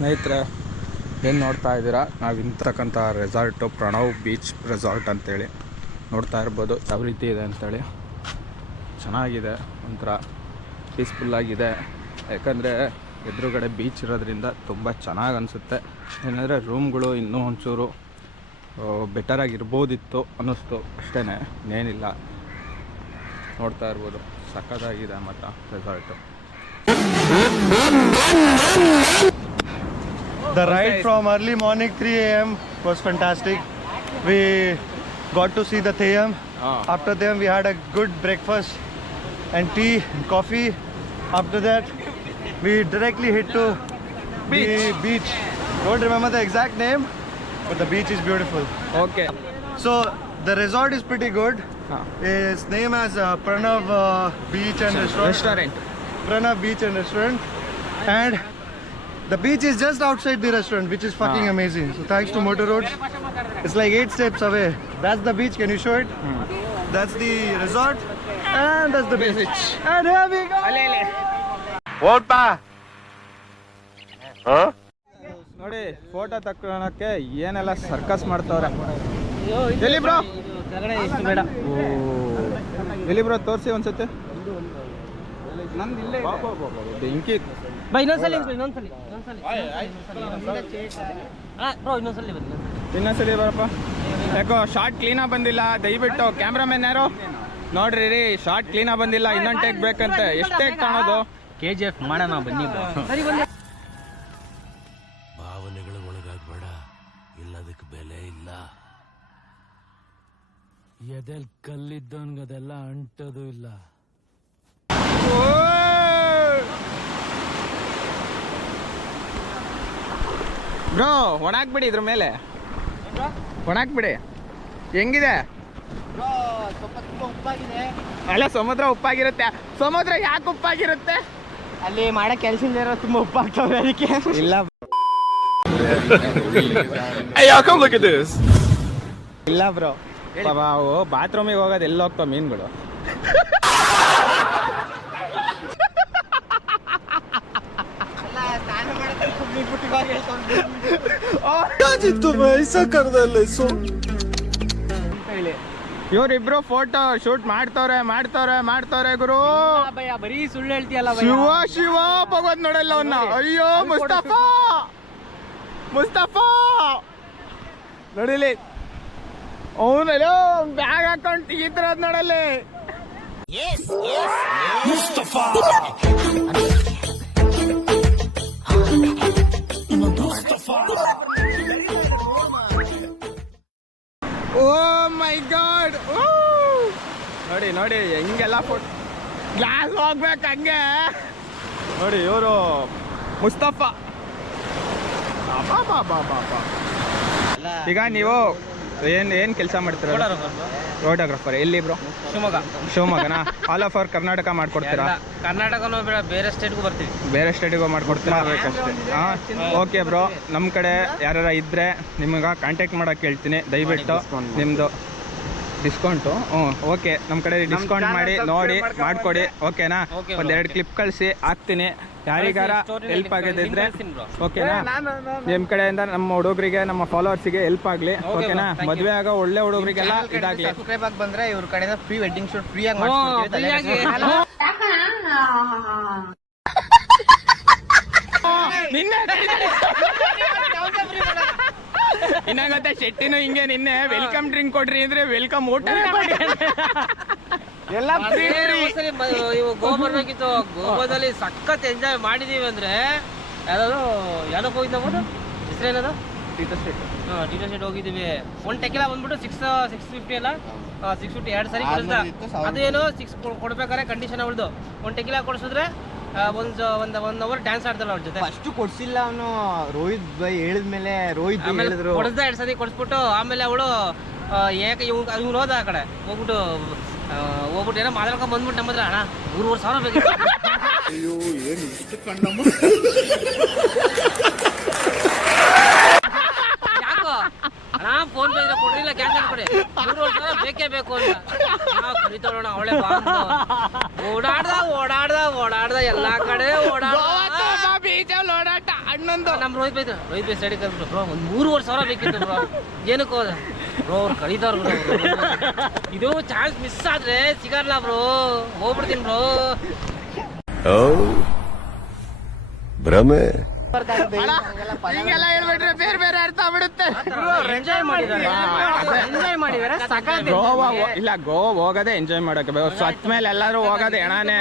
ಸ್ನೇಹಿತರೆ, ಏನು ನೋಡ್ತಾ ಇದ್ದೀರಾ? ನಾವು ಇಂತಕ್ಕಂಥ ರೆಸಾರ್ಟು ಪ್ರಣವ್ ಬೀಚ್ ರೆಸಾರ್ಟ್ ಅಂತೇಳಿ ನೋಡ್ತಾ ಇರ್ಬೋದು. ಯಾವ ರೀತಿ ಇದೆ ಅಂತೇಳಿ. ಚೆನ್ನಾಗಿದೆ, ಒಂಥರ ಪೀಸ್ಫುಲ್ಲಾಗಿದೆ ಯಾಕಂದರೆ ಎದುರುಗಡೆ ಬೀಚ್ ಇರೋದ್ರಿಂದ ತುಂಬ ಚೆನ್ನಾಗಿ ಅನಿಸುತ್ತೆ. ಏನಂದರೆ ರೂಮ್ಗಳು ಇನ್ನೂ ಒಂಚೂರು ಬೆಟರಾಗಿರ್ಬೋದಿತ್ತು ಅನ್ನಿಸ್ತು. ಅಷ್ಟೇ ಇನ್ನೇನಿಲ್ಲ. ನೋಡ್ತಾ ಇರ್ಬೋದು. ಸಖತ್ತಾಗಿದೆ ಮಾತ್ರ resort The ride from early morning 3 a.m. was fantastic. We got to see the Thayam. Ah. After them, we had a good breakfast and tea and coffee. After that, we directly hit to beach. the beach. Don't remember the exact name, but the beach is beautiful. Okay. So the resort is pretty good. Ah. Huh. It's name as uh, Pranav uh, Beach and Restaurant. Restaurant. Pranav Beach and Restaurant. And the beach is just outside the restaurant, which is fucking Ah. amazing. So thanks to Motor Roads. It's like eight steps away. That's the beach. Can you show it? Hmm. That's the resort. And that's the beach. And here we go. ನೋಡಿ photo ತಗೊಳಕ್ಕೆ ಏನೆಲ್ಲ circus ಮಾಡ್ತವ್ರೆ ಎಲ್ಲಿ bro ಎಲ್ಲಿ bro ತೋರಿಸಿ ಒಂದ್ಸತಿ ಬೆಂಕಿ ಬಾ ಇನ್ನೊಂದ್ಸಲಿ ಇನ್ನೊಂದ್ಸಲಿ ಇನ್ನೊಂದ್ಸಲಿ. Bro ಇನ್ನೊಂದ್ಸಲಿ ಬರಪ್ಪ. ಯಾಕೋ ಶಾರ್ಟ್ ಕ್ಲೀನಾಗಿ ಬಂದಿಲ್ಲ. ದಯವಿಟ್ಟು ಕ್ಯಾಮ್ರಾಮನ್ ಯಾರು? ನೋಡ್ರಿ ರೀ ಶಾರ್ಟ್ ಕ್ಲೀನಾಗಿ ಬಂದಿಲ್ಲ. ಇನ್ನೊಂದು ಟೇಕ್ ಬೇಕಂತೆ. ಎಷ್ಟು ಟೇಕ್ ಕಾಣೋದು? ಕೆ ಜಿ ಎಫ್ ಮಾಡೋಣ ಬನ್ನಿ. ಭಾವನೆಗಳು ಒಳಗಾಗ್ಬೇಡ. ಇಲ್ಲದಕ್ಕೆ ಬೆಲೆ ಇಲ್ಲ. ಎದೆಲ್ ಕಲ್ಲಿದ್ದವನ್ಗೆ ಅದೆಲ್ಲ ಅಂಟೋದು ಇಲ್ಲ. ಬ್ರೋ ಒಣಾಕ್ಬಿಡಿ ಇದ್ರ ಮೇಲೆ. ಒಣಾಕ್ಬಿಡಿ. ಹೆಂಗಿದೆ? ಅಲ್ಲ ಸಮುದ್ರ ಉಪ್ಪಾಗಿರುತ್ತೆ. ಸಮುದ್ರ ಯಾಕೆ ಉಪ್ಪಾಗಿರುತ್ತೆ? ಅಲ್ಲಿ ಮಾಡೋ ಕೆಲಸ ಇರೋ ತುಂಬಾ ಉಪ್ಪಾಗ್ತವೆ ಅದಕ್ಕೆ. ಇಲ್ಲ. ಇಲ್ಲ ಬ್ರೋ. ಬಾತ್ರೂಮಿಗೆ ಹೋಗೋದು ಎಲ್ಲಿ ಹೋಗ್ತಾವ ಮೀನುಗಳು? ಇವ್ರಿಬ್ರು ಫೋಟೋ ಶೂಟ್ ಮಾಡ್ತವ್ರೆ ಮಾಡ್ತವ್ರೆ ಮಾಡ್ತವ್ರೆ ಗುರು. ಬರೀ ಸುಳ್ಳು ಹೇಳ್ತೀಯಲ್ಲ ಶಿವ ಶಿವ ಭಗವತ್ ನೋಡಲ್ಲ ಅವನ್ನ ಅಯ್ಯೋ ಮುಸ್ತಫಾ! ಮುಸ್ತಫಾ! ನೋಡಿಲಿ? ಅವನಲ್ಲೋ ಬ್ಯಾಗ್ ಹಾಕೊಂಡು ಈ ತರದ್ ನೋಡಲ್ಲಿ ಓ ನೋಡಿ ನೋಡಿ ಹೆಂಗೆಲ್ಲ ಫೋಟೋ ಗ್ಲಾಸ್ ಹೋಗ್ಬೇಕು ಹಂಗೆ. ನೋಡಿ ಇವರು ಮುಸ್ತಫಾ. ಅಬ್ಬಬ್ಬಬ್ಬಬ್ಬ. ಈಗ ನೀವು ಏನ್ ಏನ್ ಕೆಲಸ ಮಾಡ್ತೀರ? ಫೋಟೋಗ್ರಾಫರ್ ಎಲ್ಲಿ ಬ್ರೋ ಶಿವಮೊಗ್ಗ. ಶಿವಮೊಗ್ಗನಾ? ಆಲ್ ಆಫ್ ಅವರ್ ಕರ್ನಾಟಕ ಮಾಡ್ಕೊಡ್ತೀರಾ? ಕರ್ನಾಟಕ ಕರ್ನಾಟಕನೂ ಬೇಡ ಬೇರೆ ಸ್ಟೇಟ್ಗೂ ಬರ್ತೀವಿ. ಬೇರೆ ಸ್ಟೇಟಿಗೂ ಮಾಡ್ಕೊಡ್ತೀರಾ? ಬೇಕಷ್ಟೇ ಹಾಂ? ಓಕೆ ಬ್ರೋ ನಮ್ಮ ಕಡೆ ಯಾರು ಇದ್ರೆ ನಿಮಗೆ ಕಾಂಟ್ಯಾಕ್ಟ್ ಮಾಡೋಕೆ ಹೇಳ್ತೀನಿ. ದಯವಿಟ್ಟು ನಿಮ್ಮದು ಡಿಸ್ಕೌಂಟು ಹ್ಞೂ ಓಕೆ ನಮ್ಮ ಕಡೆ ಡಿಸ್ಕೌಂಟ್ ಮಾಡಿ ನೋಡಿ ಮಾಡಿಕೊಡಿ ಓಕೆನಾ? ಒಂದೆರಡು ಕ್ಲಿಪ್ ಕಳಿಸಿ ಹಾಕ್ತೀನಿ. ಯಾರಿಗಾರ ಹೆಲ್ಪ್ ಆಗಿದ್ರೆ ಓಕೆನಾ? ನಿಮ್ಮ ಕಡೆಯಿಂದ ನಮ್ಮ ಹುಡುಗರಿಗೆ ನಮ್ಮ ಫಾಲೋವರ್ಸಿಗೆ ಹೆಲ್ಪ್ ಆಗಲಿ ಓಕೆನಾ? ಮದುವೆ ಆಗ ಒಳ್ಳೆ ಹುಡುಗರಿಗೆಲ್ಲ ಇದಾಗಲಿ. ಸಬ್ಸ್ಕ್ರೈಬ್ ಆಗಿ ಬಂದ್ರೆ ಇವ್ರ ಕಡೆಯಿಂದ ಫ್ರೀ ವೆಡ್ಡಿಂಗ್ ಶೂಟ್ ಫ್ರೀ ಆಗಿ ನಿನ್ನೆ ಇನ್ನ ಗೊತ್ತಾ ಹಿಂಗೇ ಹಿಂಗೆ ನಿನ್ನೆ ವೆಲ್ಕಮ್ ಡ್ರಿಂಕ್ ಕೊಡ್ರಿ ಅಂದ್ರೆ ವೆಲ್ಕಮ್ ಊಟ ಎಲ್ಲ ಫ್ರೀ ಇವು ಗೋಬರ್ನಾಗಿತ್ತು. ಗೋಬರ್ದಲ್ಲಿ ಸಖತ್ ಎಂಜಾಯ್ ಮಾಡಿದೀವಿ ಅಂದ್ರೆ ಯಾರು ಯಾರಕ್ಕೆ ಹೋಗಿದ್ದ ಹೆಸರೇನದು ಹಾಂ ಟೀಚರ್ ಶರ್ಟ್ ಹೋಗಿದ್ದೀವಿ. ಒನ್ ಟೆಕೆಲ್ಲ ಬಂದ್ಬಿಟ್ಟು ಸಿಕ್ಸ್ ಸಿಕ್ಸ್ ಫಿಫ್ಟಿ ಅಲ್ಲ? ಸಿಕ್ಸ್ ಫಿಫ್ಟಿ ಎರಡು ಸರಿ ಅದೇನು ಸಿಕ್ಸ್ ಕೊಡ್ಬೇಕಾದ್ರೆ ಕಂಡೀಷನ್ ಅವಳ್ದು ಒನ್ ಟೆಕಿಲ ಕೊಡಿಸಿದ್ರೆ ಒಂದು ಒಂದು ಒನ್ ಅವರ್ ಡ್ಯಾನ್ಸ್ ಆಡ್ತಾಳೆ ಅವ್ರ ಜೊತೆ. ಅಷ್ಟು ಕೊಡ್ಸಿಲ್ಲ ಅವನು. ರೋಹಿತ್ ಬೈ ಹೇಳಿದ್ಮೇಲೆ ರೋಹಿತ್ ಆಮೇಲೆ ಹೇಳಿದ್ರು. ಕೊಡಿಸ್ದ ಎರಡು ಸತಿ ಕೊಡಿಸ್ಬಿಟ್ಟು ಆಮೇಲೆ ಅವಳು ಏಕೆ ಇವ್ ಇವ್ನು ಹೋದ ಆ ಕಡೆ. ಹೋಗ್ಬಿಟ್ಟು ಹೋಗ್ಬಿಟ್ಟು ಏನೋ ಮಾತಾಡ್ಕೊಂಡ್ ಬಂದ್ಬಿಟ್ಟು ನಮ್ಮ ಹತ್ರ ಅಣ್ಣ. ಮೂರುವರೆ ಸಾವಿರ ಬೇಕು ಯಾಕೋ? ಅಣ್ಣ ಫೋನ್ ಪೇ ಇದ್ರೆ ಕೊಡ್ರಿಲ್ಲ ಕ್ಯಾನ್ಸಲ್ ಕೊಡಿ. ಮೂರುವರೆ ಸಾವಿರ ಬೇಕೇ ಬೇಕು ಅಂತ. ನಾವು ಕರಿತೋಳೋಣ ಅವಳೆ ಬಾ ಅಂತ ಓಡಾಡ್ದ ಓಡಾಡ್ದ ಓಡಾಡ್ದ ಎಲ್ಲಾ ಕಡೆ ಓಡಾಡ್ದ. ಬೀಚಲ್ಲಿ ಓಡಾಟ ಅಣ್ಣ ನಂದು ನಮ್ಮ ರೋಹಿತ್ ಬೈದ್ರು ರೋಹಿತ್ ಬೈ ಸೈಡ್ ಕರ್ಬಿಟ್ಟು ಬ್ರೋ ಒಂದು ಮೂರುವರೆ ಸಾವಿರ ಬೇಕಿತ್ತು ಬ್ರೋ. ಏನಕ್ಕೆ ಹೋದ. ಬ್ರೋ ಅವ್ರು ಕಳೀತಾರ ಬ್ರೋ. ಇದು ಚಾನ್ಸ್ ಮಿಸ್ ಆದ್ರೆ ಸಿಗಲ್ಲ ಬ್ರೋ. ಹೋಗ್ಬಿಡ್ತೀನಿ ಬ್ರೋ. ಭ್ರಮೆ? ಹಿಂಗೆಲ್ಲ ಹೇಳ್ಬಿಟ್ರೆ ಬೇರೆ ಬೇರೆ ಅರ್ಥ ಆಗ್ಬಿಡುತ್ತೆ. ಎಂಜಾಯ್ ಮಾಡಿದಾರೆ. ಎಂಜಾಯ್ ಮಾಡಿದಾರೆ. ಗೋವಾ ಇಲ್ಲ ಗೋ ಹೋಗೋದೇ ಎಂಜಾಯ್ ಮಾಡಕ್ಕೆ ಸತ್ ಮೇಲೆ ಎಲ್ಲರೂ ಹೋಗೋದೇ ಹೆಣಾನೇ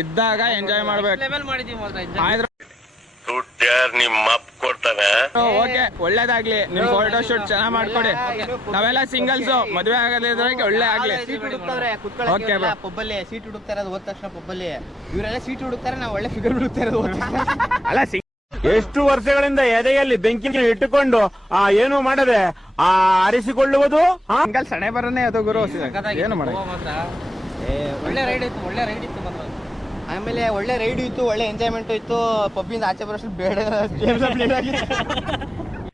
ಇದ್ದಾಗ ಎಂಜಾಯ್ ಮಾಡ್ಬೇಕು. ಆಯ್ತು. ಓಕೆ. ಒಳ್ಳೇದಾಗ್ಲಿ. ನಿಮ್ ಫೋಟೋ ಶೂಟ್ ಚೆನ್ನಾಗಿ ಮಾಡ್ಕೊಡಿ. ನಾವೆಲ್ಲ ಸಿಂಗಲ್ಸ್ ಮದ್ವೆ ಆಗದಿದ್ರೆ ಒಳ್ಳೆ ಆಗ್ಲಿ. bro. ಪಬ್ಬಲ್ಲಿ ಸೀಟ್ ಹುಡುಕ್ತಾರೆ ಹೋದ ತಕ್ಷಣ ಪಬ್ಬಲ್ಲಿ. ಇವರೆಲ್ಲ ಸೀಟ್ ಹುಡುಕ್ತಾರೆ ನಾವು ಒಳ್ಳೆ ಫಿಗರ್ ಹುಡುಕ್ತಾರೆ. ಅಲ್ಲ ಎಷ್ಟು ವರ್ಷಗಳಿಂದ ಎದೆಯಲ್ಲಿ ಬೆಂಕಿ ಇಟ್ಟುಕೊಂಡು ಆ ಏನು ಮಾಡದೆ ಆ ಆರಿಸಿಕೊಳ್ಳುವುದು? ಸಣೆ ಬರನೇ ಅದು ಗುರು. ಏನು ಮಾಡ ಒಳ್ಳೆ ರೈಡ್ ಇತ್ತು ಒಳ್ಳೆ ರೈಡ್ ಇತ್ತು ಆಮೇಲೆ ಒಳ್ಳೆ ರೈಡ್ ಇತ್ತು ಒಳ್ಳೆ ಎಂಜಾಯ್ಮೆಂಟ್ ಇತ್ತು. ಪಬ್ಬಿಂದ ಆಚೆ ಬರೋಷ್ಟು ಬೇಡ.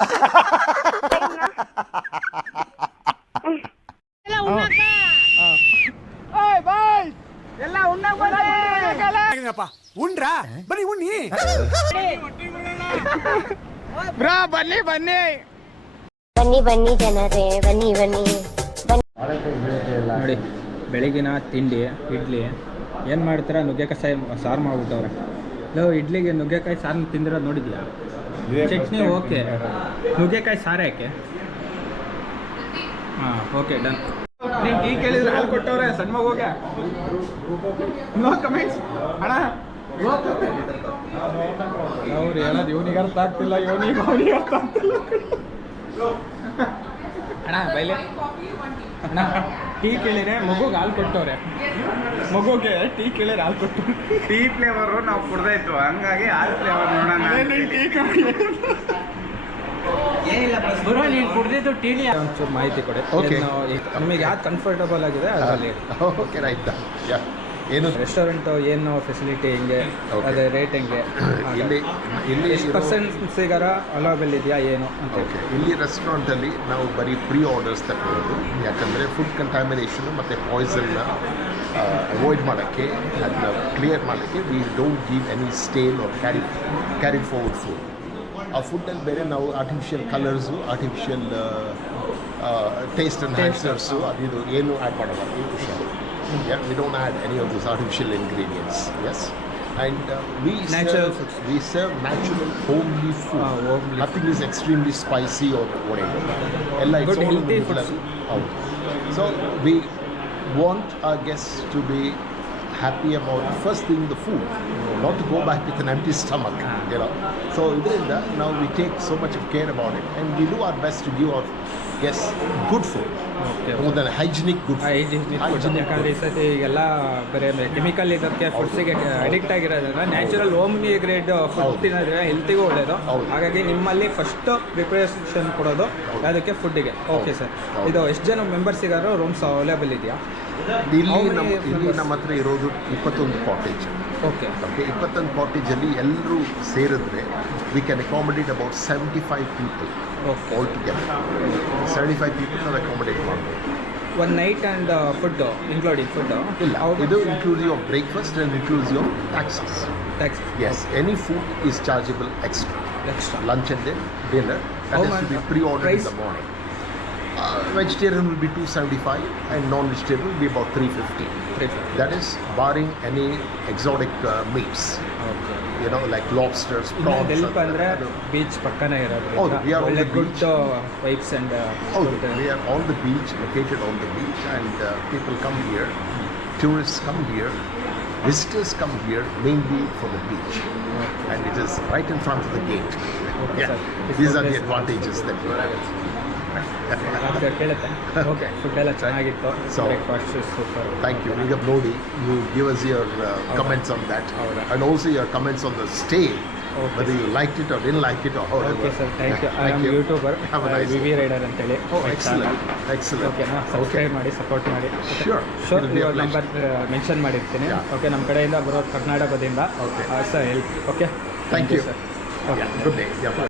ಜೇಮ್ಸ್ ಬನ್ನಿ ಉಣ್ಣಿ ಬ್ರಾ ಬನ್ನಿ ಬನ್ನಿ. ಬನ್ನಿ ಬನ್ನಿ ಜನರೇ ಬನ್ನಿ ಬನ್ನಿ. ನೋಡಿ ಬೆಳಗಿನ ತಿಂಡಿ ಇಡ್ಲಿ ಏನು ಮಾಡ್ತೀರಾ? ನುಗ್ಗೆಕಾಯಿ ಸಾರು ಸಾರು ಮಾಡ್ಬಿಟ್ಟವ್ರೆ. ಲೋ ಇಡ್ಲಿಗೆ ನುಗ್ಗೆಕಾಯಿ ಸಾರು ತಿಂದಿರೋದು ನೋಡಿದ್ಯಾ? ಚಟ್ನಿ ಓಕೆ. ನುಗ್ಗೆಕಾಯಿ ಸಾರು ಯಾಕೆ? ಹಾಂ ಓಕೆ ಡನ್. ನೀವು ಟೀ ಕೇಳಿದ್ರೆ ಹಾಲು ಕೊಟ್ಟವ್ರೆ ಸಣ್ಣ ಮಗುಗೆ ನೋ ಕಮೆಂಟ್ಸ್. ಅಣ್ಣ ಅವ್ರು ಹೇಳೋದು ಇವನಿಗೆ ಅರ್ಥ ಆಗ್ತಿಲ್ಲ ಇವನಿಗೆ ಅವನಿಗೆ ಅರ್ಥ ಆಗ್ತಿಲ್ಲ. ಅಣ್ಣ ಬೈಲೆ. ಅಣ್ಣ ಟೀ ಕೇಳಿದ್ರೆ ಮಗುಗೆ ಹಾಲು ಕೊಟ್ಟವ್ರೆ. ಮಗುಗೆ ಟೀ ಕೇಳಿದ್ರೆ ಹಾಲು ಕೊಟ್ಟು ಟೀ ಫ್ಲೇವರು ನಾವು ಕುಡ್ದಾಯ್ತು ಹಂಗಾಗಿ ಹಾಲು ಫ್ಲೇವರ್ ನೋಡೋಣ ಬರೋ ನೀನು ಕುಡ್ದಿದ್ದು ಟೀನಿ ಒಂಚೂರು ಮಾಹಿತಿ ಕೊಡಿ. ಓಕೆ ನಿಮಗೆ ಯಾವ್ದು ಕಂಫರ್ಟಬಲ್ ಆಗಿದೆ ಅದರಲ್ಲಿ ಓಕೆ ರೈಟ್ ಯಾ ಏನು ರೆಸ್ಟೋರೆಂಟ್ ಏನು ಫೆಸಿಲಿಟಿ ಹೆಂಗೆ Okay. ಅದೇ ರೇಟ್ ಹೆಂಗೆ ಇಲ್ಲಿ ಇಲ್ಲಿ ಎಷ್ಟು ಇರೋ- ಪರ್ಸೆಂಟ್ಸಿಗಾರ ಅಲೋಬಲ್ ಇದೆಯಾ ಏನು ಅಂತ ಓಕೆ ಇಲ್ಲಿ ರೆಸ್ಟೋರೆಂಟಲ್ಲಿ ನಾವು ಬರೀ ಪ್ರೀ ಆರ್ಡರ್ಸ್ ತಗೊಳ್ಳೋದು ಯಾಕಂದರೆ ಫುಡ್ ಕಂಟಾಮಿನೇಷನ್ ಮತ್ತು ಪಾಯ್ಸನ್ನ ಅವಾಯ್ಡ್ ಮಾಡೋಕ್ಕೆ ಅದನ್ನ ಕ್ಲಿಯರ್ ಮಾಡೋಕ್ಕೆ we don't give any stale or carry carry forward food ಆ ಫುಡ್ಡಲ್ಲಿ ಬೇರೆ ನಾವು artificial colours artificial taste enhancers ಅದಿದು ಏನು ಆ್ಯಡ್ ಮಾಡೋಲ್ಲ. ಈ ಖುಷಿಯಾಗಿ we don't add any of this artificial ingredients yes and we Natural foods. we serve natural homely food. Ah, homely Nothing is extremely spicy or whatever. Ella, it's Good all in the healthy middle foods. of- out. So we want our guests to be happy about first thing the food, not to go back with an empty stomach. You know. So ಇದರಿಂದ now we take so much of care about it, and we do our best to give our guests good food okay hygienic good ಯಾಕಂದ್ರೆ ಈ ಸತಿ ಈಗೆಲ್ಲ ಬರೀ chemical ಇದಕ್ಕೆ ಫುಡ್ಸಿಗೆ addict ಆಗಿರೋದ್ರಿಂದ natural ಹೋಮ್ನಿ ಗ್ರೇಡ್ ಫುಡ್. ತಿನ್ನೋದ್ರೆ ಹೆಲ್ತಿಗೂ ಒಳ್ಳೇದು. ಹೌದು. ಹಾಗಾಗಿ ನಿಮ್ಮಲ್ಲಿ ಫಸ್ಟ್ ಪ್ರಿಪರೇಷನ್ ಕೊಡೋದು ಅದಕ್ಕೆ ಫುಡ್ಡಿಗೆ ಓಕೆ ಸರ್ ಇದು ಎಷ್ಟು ಜನ ಮೆಂಬರ್ಸ್ ಇದಾರೆ ರೂಮ್ಸ್ ಅವೈಲೇಬಲ್ ಇದೆಯಾ? ಇಲ್ಲಿ ನಮ್ಮ ಇಲ್ಲಿ? ನಮ್ಮ ಹತ್ರ ಇರೋದು ಇಪ್ಪತ್ತೊಂದು ಕಾಟೇಜ್ ಓಕೆ ಓಕೆ ಇಪ್ಪತ್ತೊಂದು ಕಾಟೇಜಲ್ಲಿ ಎಲ್ಲರೂ ಸೇರಿದ್ರೆ we can accommodate about seventy five people okay all together seventy five people ನಾವು ಅಕಾಮಡೇಟ್ ಮಾಡ್ಬೋದು one night and food including food ಇಲ್ಲ ಇದು inclusive of breakfast and inclusive of taxes taxes any food is chargeable extra extra lunch and then dinner. That How has to much? be pre-ordered price? in the morning. Uh, vegetarian will be 275 and non-vegetarian will be about 350. Three fifty That is barring any exotic uh, meats. Okay You know, like lobsters, ಇನ್ನೊಂದು prawns. Help and- ಅಂದರೆ and- beach ಪಕ್ಕನೇ ಹೌದು, ಇರೋದು we are on ಒಳ್ಳೆ the good beach. Vibes and Oh, we are on the beach, located on the beach, and uh, people come here. Tourists come here. Visitors come here mainly for the beach, and it is right in front of the gate. Okay, yeah, sir. these are the advantages that we have. Thank you ಈಗ ನೋಡಿ you give us your comments on that and also your comments on the stay ಬರೀ you like it ಅವ್ರು in like it ಅವ್ರು okay sir thank you I am YouTuber V V rider ಅಂತ ಹೇಳಿ excellent ಓಕೆನಾ subscribe ಮಾಡಿ support ಮಾಡಿ. Sure sure number mention ಮಾಡಿರ್ತೀನಿ. Okay ನಮ್ಮ ಕಡೆಯಿಂದ ಬರೋ ಕರ್ನಾಟಕದಿಂದ okay sir okay thank you sir okay good day